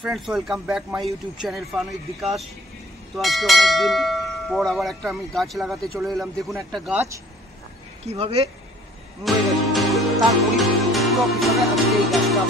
Friends welcome back my YouTube channel फान with विकास। तो आज के अनेक दिन पर आबार एक गाछ लागाते चले एलाम। देखुन एक गाछ किभाबे मरे गेছে, তার পরিপূরক হিসেবে আজকে এই গাছটা